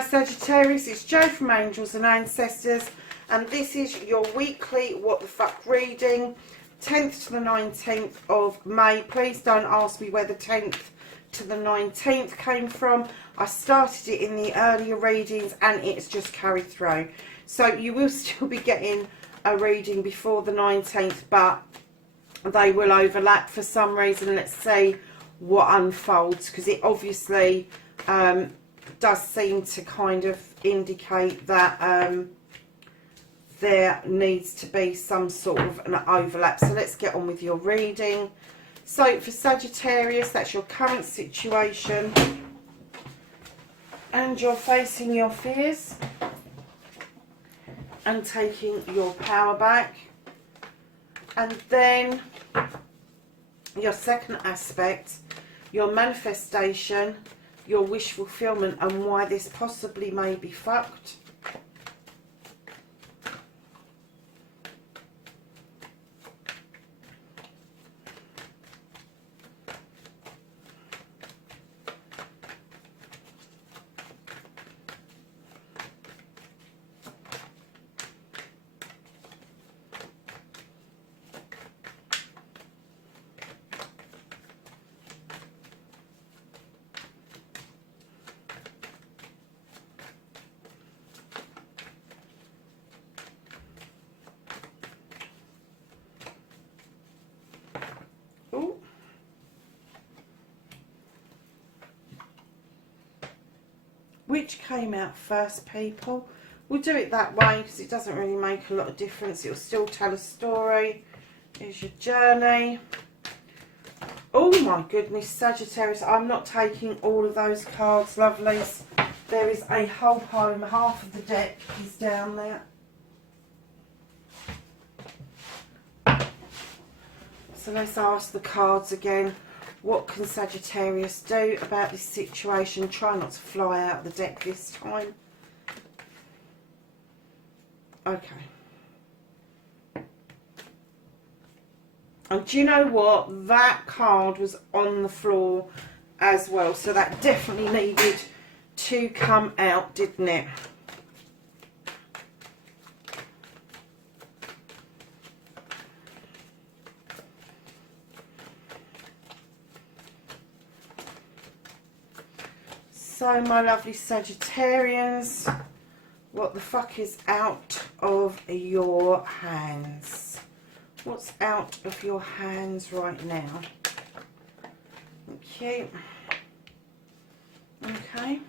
Hi Sagittarius, it's Jo from Angels and Ancestors, and this is your weekly What the Fuck reading, 10th to the 19th of May. Please don't ask me where the 10th to the 19th came from. I started it in the earlier readings and it's just carried through. So you will still be getting a reading before the 19th, but they will overlap for some reason. Let's see what unfolds, because it obviously does seem to kind of indicate that there needs to be some sort of an overlap. So let's get on with your reading. So for Sagittarius, that's your current situation, and you're facing your fears and taking your power back. And then your second aspect, your manifestation, your wish fulfillment, and why this possibly may be fucked. Which came out first, people? We'll do it that way because it doesn't really make a lot of difference. It'll still tell a story. Here's your journey. Oh my goodness, Sagittarius, I'm not taking all of those cards, lovelies. There is a whole pile and half of the deck is down there. So let's ask the cards again. What can Sagittarius do about this situation? Try not to fly out of the deck this time. Okay. And do you know what? That card was on the floor as well. So that definitely needed to come out, didn't it? So my lovely Sagittarians, what the fuck is out of your hands? What's out of your hands right now? Thank you. Okay.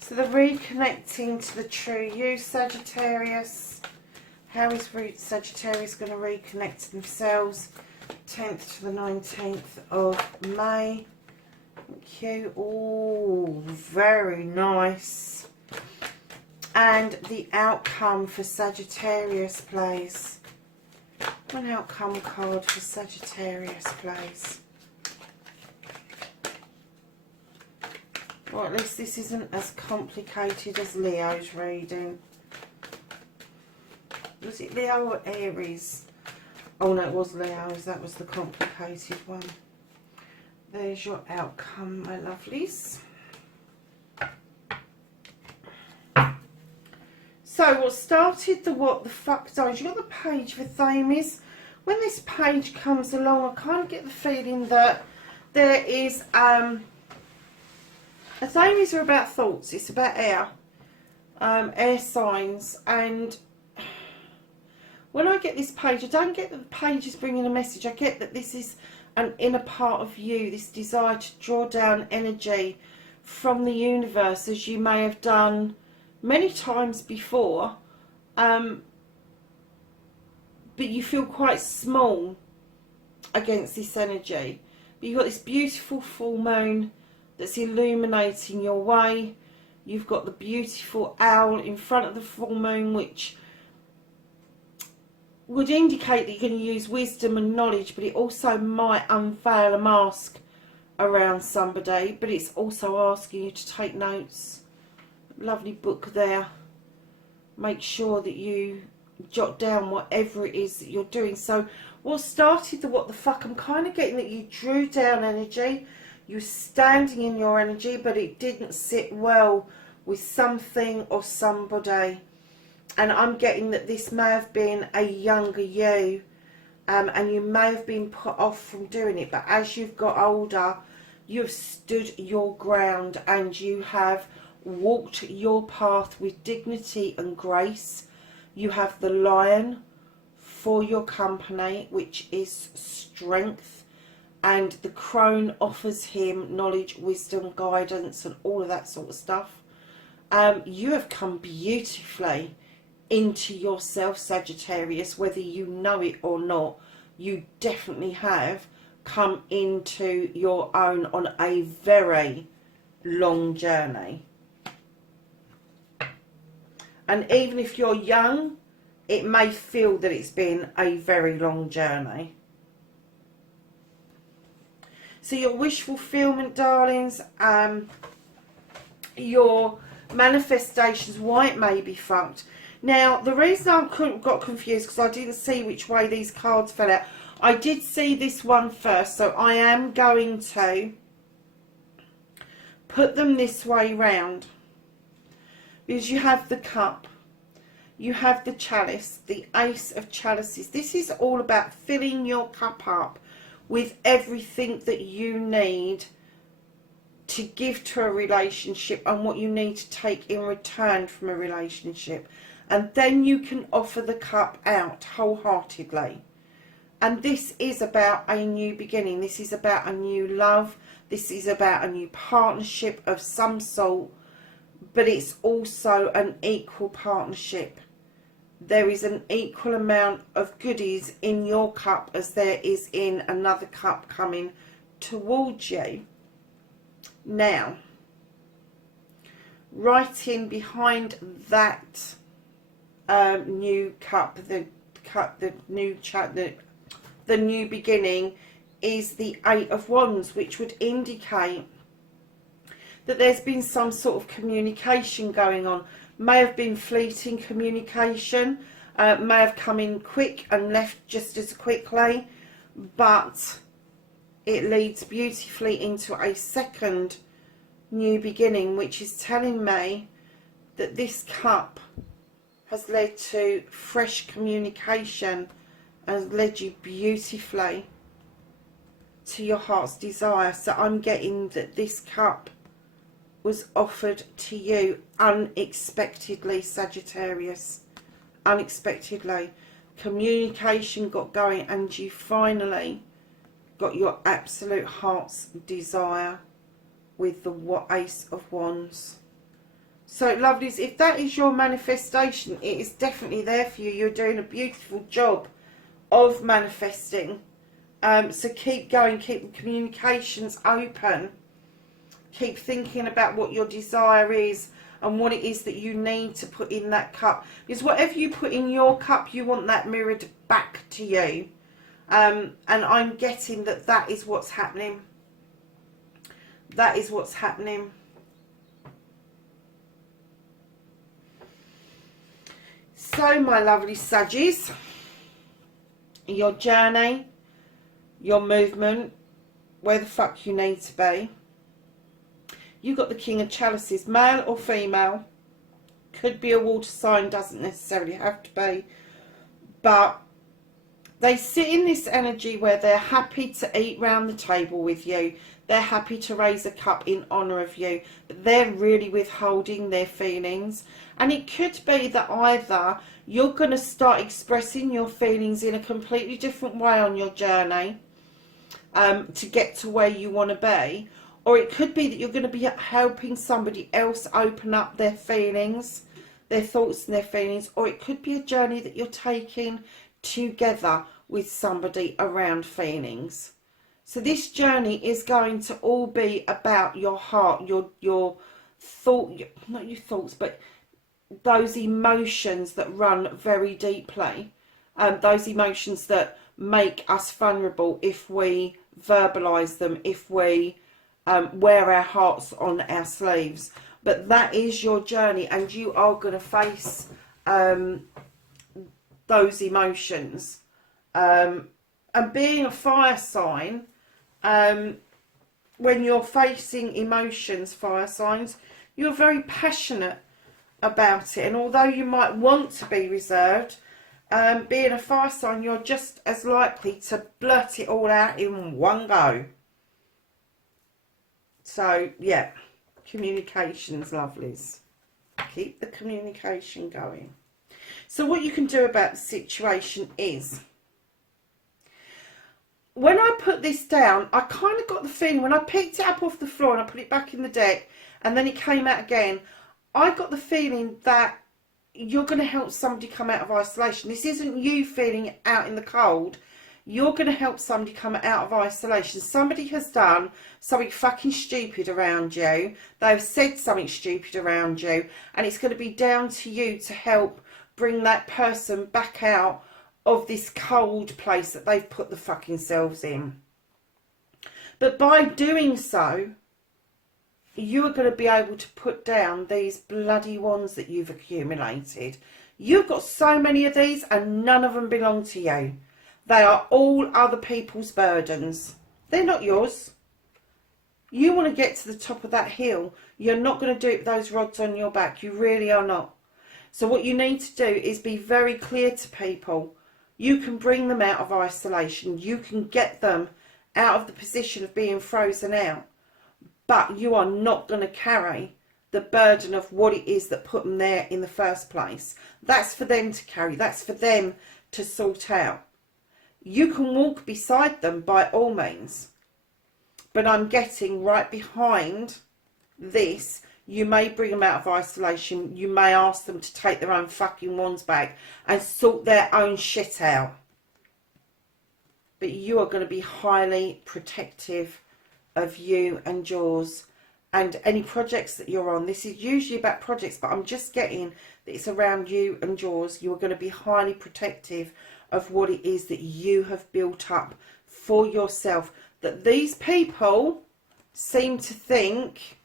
So the reconnecting to the true you, Sagittarius. How is Sagittarius going to reconnect to themselves? 10th to the 19th of May. Thank you. Oh, very nice. And the outcome for Sagittarius, please. One outcome card for Sagittarius, please. Well, at least this isn't as complicated as Leo's reading. Was it Leo or Aries? Oh no, it was Leo's. That was the complicated one. There's your outcome, my lovelies. So what started the what the fuck died? You got the page for Thames. When this page comes along, I kind of get the feeling that there is a Thames are about thoughts. It's about air, air signs, and when I get this page, I don't get that the page is bringing a message. I get that this is an inner part of you, this desire to draw down energy from the universe, as you may have done many times before, but you feel quite small against this energy. But you've got this beautiful full moon that's illuminating your way. You've got the beautiful owl in front of the full moon, which would indicate that you're going to use wisdom and knowledge, but it also might unveil a mask around somebody, but it's also asking you to take notes. Lovely book there. Make sure that you jot down whatever it is that you're doing. So what started the what the fuck, I'm kind of getting that you drew down energy, you're standing in your energy, but it didn't sit well with something or somebody. And I'm getting that this may have been a younger you, and you may have been put off from doing it, but as you've got older, you've stood your ground and you have walked your path with dignity and grace. You have the lion for your company, which is strength, and the crone offers him knowledge, wisdom, guidance, and all of that sort of stuff. You have come beautifully into yourself, Sagittarius, whether you know it or not. You definitely have come into your own on a very long journey. And even if you're young, it may feel that it's been a very long journey. So your wish fulfillment, darlings, your manifestations, why it may be fucked. Now, the reason I got confused, because I didn't see which way these cards fell out. I did see this one first, so I am going to put them this way round. Because you have the cup, you have the chalice, the ace of chalices. This is all about filling your cup up with everything that you need to give to a relationship and what you need to take in return from a relationship. And then you can offer the cup out wholeheartedly. And this is about a new beginning. This is about a new love. This is about a new partnership of some sort. But it's also an equal partnership. There is an equal amount of goodies in your cup as there is in another cup coming towards you. Now, right in behind that new cup, the new beginning, is the Eight of Wands, which would indicate that there's been some sort of communication going on. May have been fleeting communication, may have come in quick and left just as quickly, but it leads beautifully into a second new beginning, which is telling me that this cup has led to fresh communication and led you beautifully to your heart's desire. So I'm getting that this cup was offered to you unexpectedly, Sagittarius. Unexpectedly. Communication got going and you finally got your absolute heart's desire with the Ace of Wands. So, lovelies, if that is your manifestation, it is definitely there for you. You're doing a beautiful job of manifesting. So keep going, keep the communications open. Keep thinking about what your desire is and what it is that you need to put in that cup. Because whatever you put in your cup, you want that mirrored back to you. And I'm getting that that is what's happening. That is what's happening. So, my lovely Saggies, your journey, your movement, where the fuck you need to be. You got the King of Chalices, male or female. Could be a water sign, doesn't necessarily have to be. But they sit in this energy where they're happy to eat round the table with you. They're happy to raise a cup in honour of you. But they're really withholding their feelings. And it could be that either you're going to start expressing your feelings in a completely different way on your journey to get to where you want to be. Or it could be that you're going to be helping somebody else open up their feelings, their thoughts and their feelings. Or it could be a journey that you're taking together with somebody around feelings. So this journey is going to all be about your heart, your thought, not your thoughts, but those emotions that run very deeply. Those emotions that make us vulnerable if we verbalise them, if we wear our hearts on our sleeves. But that is your journey, and you are going to face those emotions. And being a fire sign, when you're facing emotions, fire signs, you're very passionate about it. And although you might want to be reserved, being a fire sign, you're just as likely to blurt it all out in one go. So, yeah, communications, lovelies. Keep the communication going. So what you can do about the situation is, when I put this down, I kind of got the feeling, when I picked it up off the floor and I put it back in the deck, and then it came out again, I got the feeling that you're going to help somebody come out of isolation. This isn't you feeling out in the cold. You're going to help somebody come out of isolation. Somebody has done something fucking stupid around you. They've said something stupid around you. And it's going to be down to you to help bring that person back out of this cold place that they've put the fucking selves in. But by doing so, you're going to be able to put down these bloody ones that you've accumulated. You've got so many of these and none of them belong to you. They are all other people's burdens. They're not yours. You want to get to the top of that hill. You're not going to do it with those rods on your back. You really are not. So what you need to do is be very clear to people. You can bring them out of isolation. You can get them out of the position of being frozen out. But you are not going to carry the burden of what it is that put them there in the first place. That's for them to carry. That's for them to sort out. You can walk beside them by all means. But I'm getting right behind this. You may bring them out of isolation. You may ask them to take their own fucking wands back and sort their own shit out. But you are going to be highly protective of you and yours and any projects that you're on. This is usually about projects, but I'm just getting that it's around you and yours. You are going to be highly protective of what it is that you have built up for yourself, that these people seem to think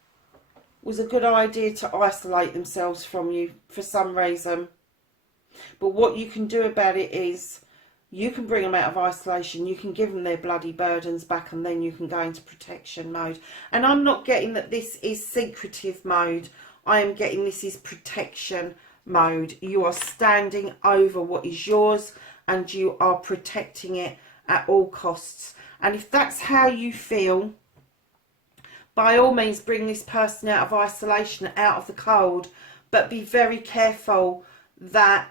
was a good idea to isolate themselves from you for some reason. But what you can do about it is you can bring them out of isolation, you can give them their bloody burdens back, and then you can go into protection mode. And I'm not getting that this is secretive mode. I am getting this is protection mode. You are standing over what is yours and you are protecting it at all costs. And if that's how you feel, by all means bring this person out of isolation, out of the cold, but be very careful that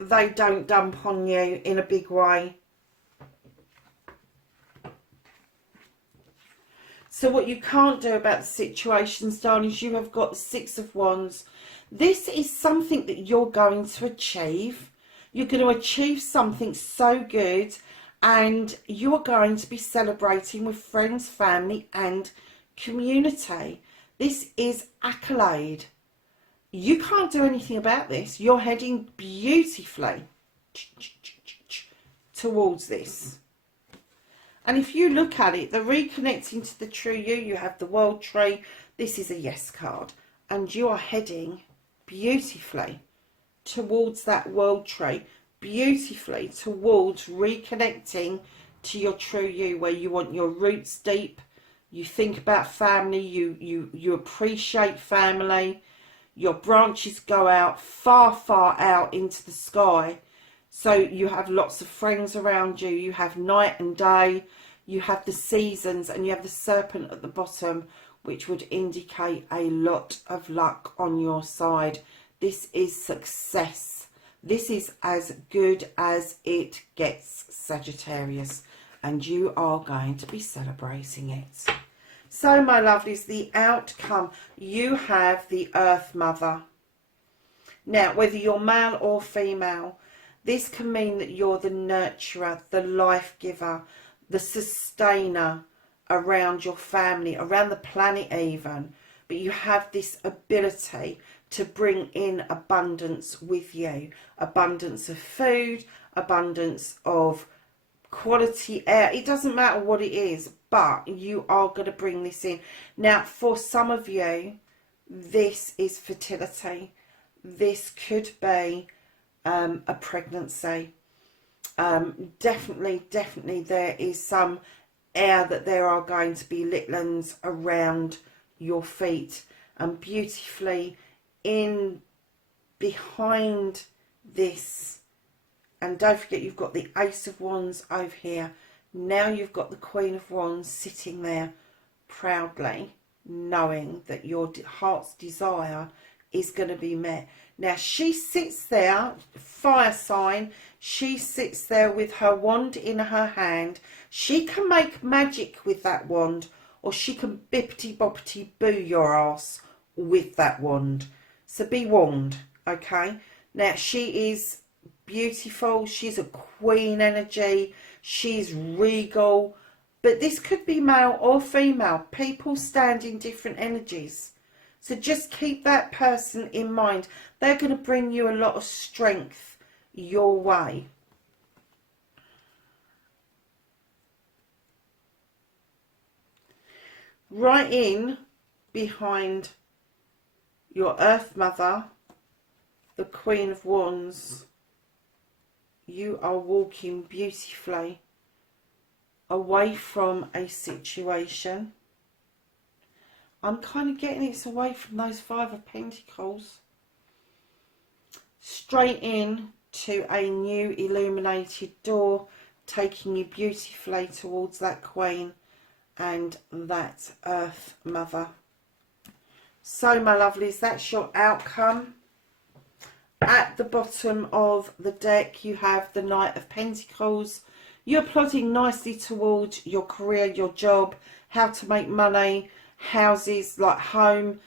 they don't dump on you in a big way. So what you can't do about the situations, darling, is you have got the Six of Wands. This is something that you're going to achieve. You're going to achieve something so good, and you're going to be celebrating with friends, family and community. This is accolade. You can't do anything about this. You're heading beautifully towards this. And if you look at it, the reconnecting to the true you have the World Tree. This is a yes card. And you are heading beautifully towards that World Tree. Beautifully towards reconnecting to your true you, where you want your roots deep. You think about family. You appreciate family. Your branches go out far, far out into the sky. So you have lots of friends around you. You have night and day. You have the seasons, and you have the serpent at the bottom, which would indicate a lot of luck on your side. This is success. This is as good as it gets, Sagittarius. And you are going to be celebrating it. So, my lovelies, the outcome, you have the Earth Mother. Now, whether you're male or female, this can mean that you're the nurturer, the life giver, the sustainer around your family, around the planet even. But you have this ability to bring in abundance with you. Abundance of food, abundance of quality air. It doesn't matter what it is, but you are going to bring this in. Now, for some of you, this is fertility. This could be a pregnancy. Definitely there is some air that there are going to be little ones around your feet, and beautifully in behind this, and don't forget you've got the Ace of Wands over here. Now you've got the Queen of Wands sitting there proudly, knowing that your heart's desire is going to be met. Now she sits there, fire sign, she sits there with her wand in her hand. She can make magic with that wand, or she can bippity boppity boo your ass with that wand. So be warned, okay? Now she is beautiful, she's a queen energy, she's regal, but this could be male or female. People stand in different energies. So just keep that person in mind. They're going to bring you a lot of strength your way. Right in behind your Earth Mother, the Queen of Wands, you are walking beautifully away from a situation. I'm kind of getting it's away from those Five of Pentacles. Straight in to a new illuminated door, taking you beautifully towards that Queen and that Earth Mother. So my lovelies, that's your outcome. At the bottom of the deck you have the Knight of Pentacles. You're plodding nicely towards your career, your job, how to make money, houses, like home.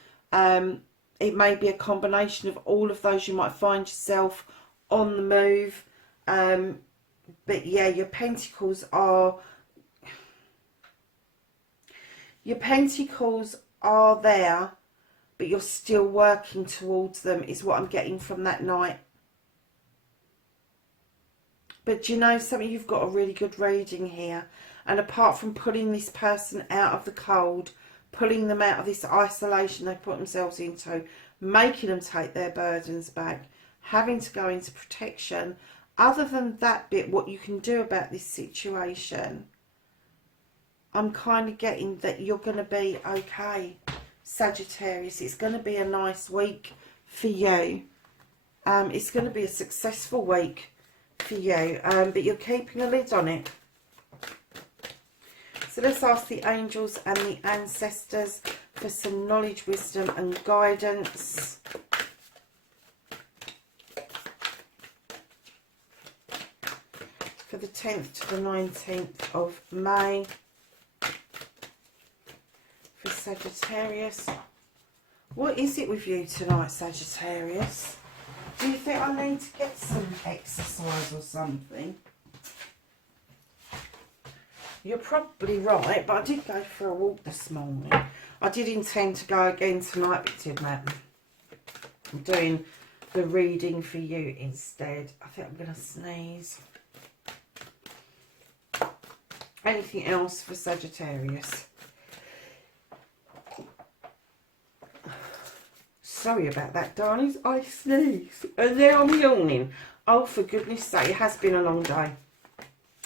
It may be a combination of all of those. You might find yourself on the move. But yeah, your Pentacles are there, but you're still working towards them, is what I'm getting from that Knight. But you know something, you've got a really good reading here. And apart from pulling this person out of the cold, pulling them out of this isolation they put themselves into, making them take their burdens back, having to go into protection, other than that bit, what you can do about this situation, I'm kind of getting that you're going to be okay, Sagittarius. It's going to be a nice week for you. It's going to be a successful week for you, but you're keeping a lid on it. So let's ask the angels and the ancestors for some knowledge, wisdom and guidance. For the 10th to the 19th of May. For Sagittarius. What is it with you tonight, Sagittarius? Do you think I need to get some exercise or something? You're probably right, but I did go for a walk this morning. I did intend to go again tonight, but it didn't happen. I'm doing the reading for you instead. I think I'm going to sneeze. Anything else for Sagittarius? Sorry about that, darlings. I sneeze. And now I'm yawning. Oh, for goodness sake, it has been a long day.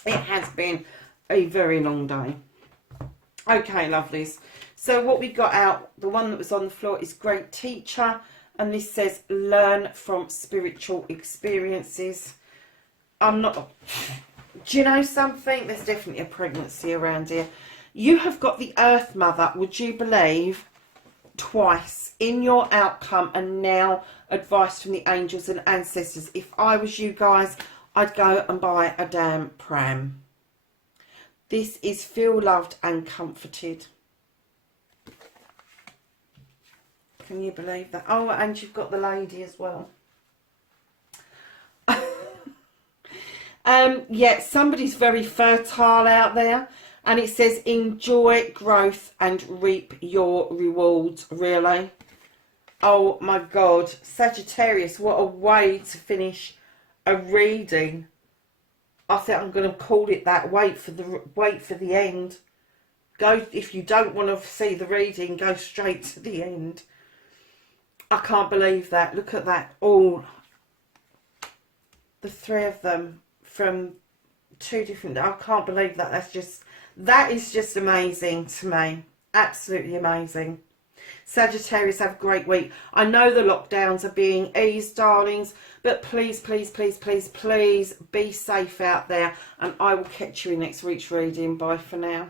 It has been a very long day. Okay, lovelies. So what we got out, the one that was on the floor is Great Teacher. And this says, learn from spiritual experiences. I'm not... Do you know something? There's definitely a pregnancy around here. You have got the Earth Mother, would you believe, twice in your outcome, and now advice from the angels and ancestors. If I was you guys, I'd go and buy a damn pram. This is feel loved and comforted. Can you believe that? Oh, and you've got the lady as well. Yeah, somebody's very fertile out there, and it says enjoy growth and reap your rewards. Really? Oh my God, Sagittarius, what a way to finish a reading. I think I'm going to call it that. Wait for the end. Go, if you don't want to see the reading, go straight to the end. I can't believe that. Look at that. Oh, The three of them from two different, I can't believe that. That is just amazing to me. Absolutely amazing. Sagittarius, have a great week. I know the lockdowns are being eased, darlings, but please, please, please, please, please be safe out there, and I will catch you in next week's reading. Bye for now.